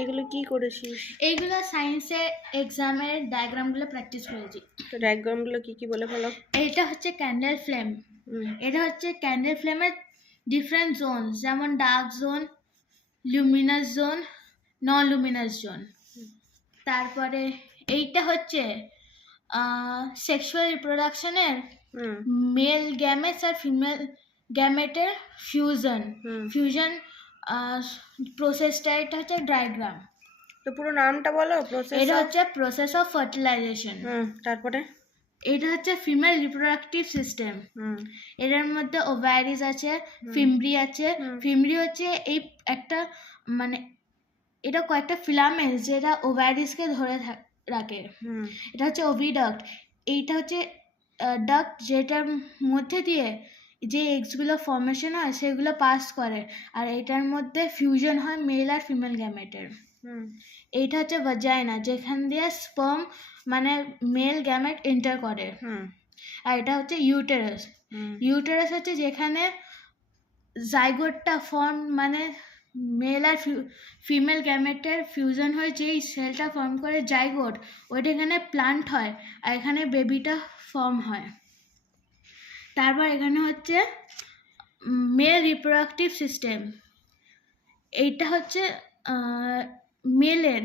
এগুলো কি করেছিস? এইগুলো সায়েন্সের এক্সামের ডায়াগ্রামগুলো প্র্যাকটিস করেছি। তো ডায়াগ্রামগুলো কি বলে ফেলো? এইটা হচ্ছে ক্যান্ডেল ফ্লেম। এটা হচ্ছে ক্যান্ডেল ফ্লেমের ডিফারেন্ট জোন, যেমন ডার্ক জোন, লুমিনাস জোন, নন লুমিনাস জোন। তারপরে এইটা হচ্ছে সেক্সুয়াল রিপ্রোডাকশনের মেল গ্যামেটস আর ফিমেল গ্যামেটের ফিউশন প্রসেসটা। এটা হচ্ছে ডায়াগ্রাম। তো পুরো নামটা বলো। এটা হচ্ছে প্রসেস অফ ফার্টিলাইজেশন। তারপরে এটা হচ্ছে ফিমেল রিপ্রোডাক্টিভ সিস্টেম। এটার মধ্যে ওভারিজ আছে, ফিমব্রি আছে। ফিমব্রি হচ্ছে এই একটা মানে এটা কয়েকটা ফিলামেন্টস যেটা ওভারিজকে ধরে রাখে। এটা হচ্ছে ওভিডাক্ট। এইটা হচ্ছে ডাক্ট যেটার মধ্যে দিয়ে যে এগসগুলো ফর্মেশন হয় সেগুলো পাস করে, আর এটার মধ্যে ফিউশন হয় মেল আর ফিমেল গ্যামেটের। এইটা হচ্ছে ভাজাইনা, যেখান দিয়ে স্পার্ম মানে মেল গ্যামেট এন্টার করে। আর এটা হচ্ছে ইউটেরাস। ইউটেরাস হচ্ছে যেখানে জাইগোটটা ফর্ম মানে মেল আর ফিমেল গ্যামেটের ফিউশন হয়ে যেই সেলটা ফর্ম করে জাইগোট, ওইটা এখানে প্লান্ট হয় আর এখানে বেবিটা ফর্ম হয়। তারপর এখানে হচ্ছে মেল রিপ্রোডাক্টিভ সিস্টেম। এইটা হচ্ছে মেলের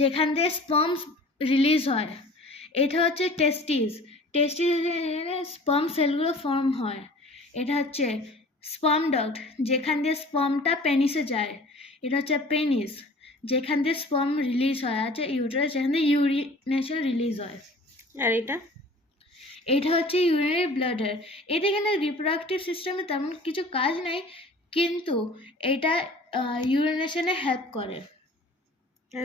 যেখান থেকে স্পার্মস রিলিজ হয়। এটা হচ্ছে টেস্টিস। স্পার্ম সেলগুলো ফর্ম হয়। এটা হচ্ছে স্পার্ম ডাক্ট, যেখান দিয়ে স্পার্মটা পেনিসে যায়। এটা হচ্ছে পেনিস, যেখান দিয়ে স্পার্ম রিলিজ হয়। আছে ইউটেরাস, যেখান দিয়ে ইউরিনেশন রিলিজ হয়। আর এটা হচ্ছে ইউরিনারি ব্লাডার। এটা এখানে রিপ্রোডাক্টিভ সিস্টেমে তেমন কিছু কাজ নেই, কিন্তু এটা ইউরিনেশনে হেল্প করে।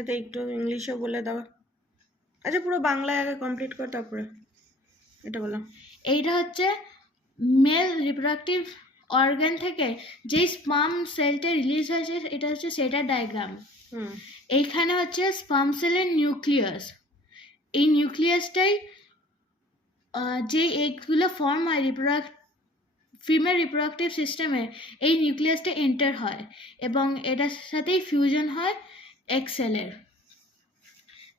তো একটু ইংলিশও বলে দাও। আচ্ছা, পুরো বাংলায় আগে কমপ্লিট কর, তারপরে এটা বলো। এইটা হচ্ছে মেল রিপ্রোডাক্টিভ অর্গান থেকে যেই স্পার্ম সেলটা রিলিজ হয়েছে, এটা হচ্ছে সেটার ডায়াগ্রাম। এইখানে হচ্ছে স্পার্ম সেলের নিউক্লিয়াস। এই নিউক্লিয়াসটাই যে এগগুলো ফর্ম হয় ফিমেল রিপ্রোডাক্টিভ সিস্টেমে, এই নিউক্লিয়াসটা এন্টার হয় এবং এটার সাথেই ফিউশন হয় এক্সেলের।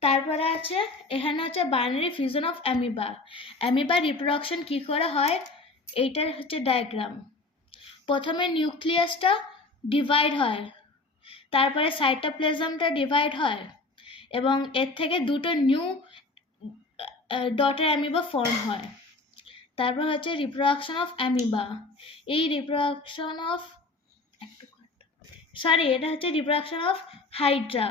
তারপরে আছে এখানে হচ্ছে binary fusion of amoeba. Amoeba reproduction কী করে হয়, এইটার হচ্ছে ডায়াগ্রাম। প্রথমে নিউক্লিয়াসটা ডিভাইড হয়, তারপরে সাইটোপ্লাজমটা ডিভাইড হয় এবং এর থেকে দুটো নিউ ডটার অ্যামিবা ফর্ম হয়। তারপর হচ্ছে রিপ্রোডাকশন অফ অ্যামিবা। এই রিপ্রোডাকশন অফ এটা হচ্ছে রিপ্রোডাকশন অফ হাইড্রা।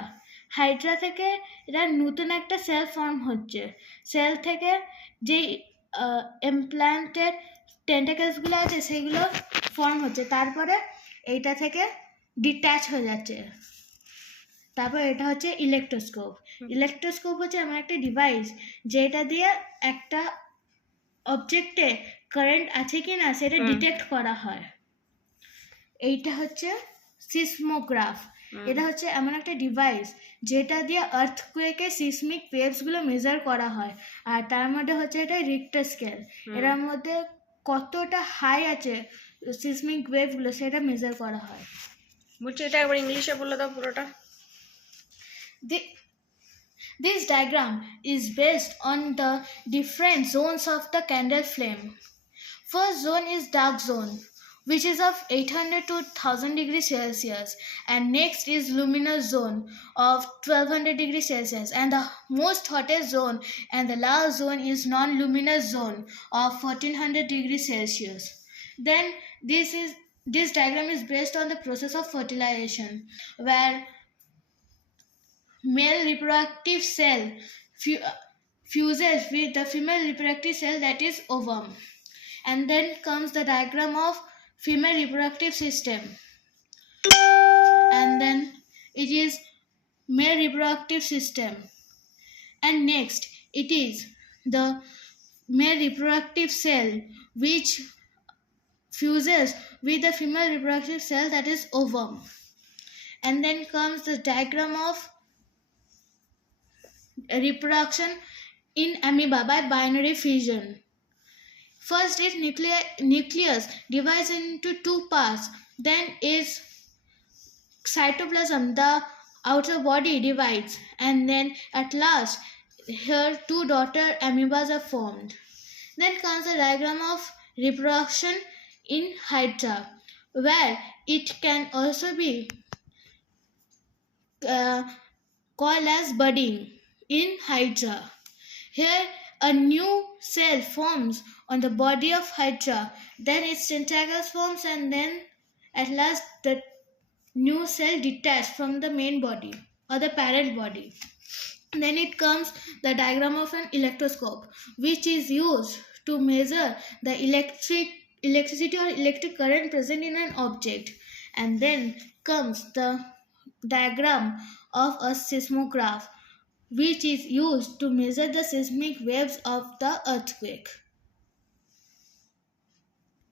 হাইড্রা থেকে এটা নতুন একটা সেল ফর্ম হচ্ছে। সেল থেকে যেই ইমপ্ল্যান্টেড টেন্টাকেলসগুলো আছে সেগুলো ফর্ম হচ্ছে, তারপরে এইটা থেকে ডিট্যাচ হয়ে যাচ্ছে। তারপর এটা হচ্ছে ইলেকট্রোস্কোপ। ইলেকট্রোস্কোপ হচ্ছে এমন একটা ডিভাইস যেটা দিয়ে একটা অবজেক্টে কারেন্ট আছে কি না সেটা ডিটেক্ট করা হয়। এইটা হচ্ছে সিসমোগ্রাফ। এটা হচ্ছে এমন একটা ডিভাইস যেটা দিয়ে আর্থকুয়েকে সিসমিক ওয়েভসগুলো মেজার করা হয়, আর তার মধ্যে হচ্ছে এটা রিক্টার স্কেল। এটার মধ্যে কতটা হাই আছে সিসমিক ওয়েভগুলো সেটা মেজার করা হয়। বলছি এটা একবার ইংলিশে বলে দাও পুরোটা। This diagram is based on the different zones of the candle flame. First zone is dark zone, which is of 800 to 1000 degrees Celsius, and next is luminous zone of 1200 degrees Celsius, and the most hottest zone and the last zone is non-luminous zone of 1400 degrees Celsius. Then this diagram is based on the process of fertilization, where male reproductive cell fuses with the female reproductive cell, that is ovum. And then comes the diagram of female reproductive system, and then it is male reproductive system, and next it is the male reproductive cell which fuses with the female reproductive cell, that is ovum. And then comes the diagram of reproduction in amoeba by binary fission. First is nucleus divides into two parts, then is cytoplasm, the outer body, divides, and then at last, here two daughter amoebas are formed. Then comes the diagram of reproduction in Hydra, where it can also be uh, called as budding in Hydra. Here, a new cell forms on the body of Hydra, then its tentacles forms, and then at last the new cell detached from the main body or the parent body. Then it comes the diagram of an electroscope, which is used to measure the electricity or electric current present in an object. And then comes the diagram of a seismograph, which is used to measure the seismic waves of the earthquake.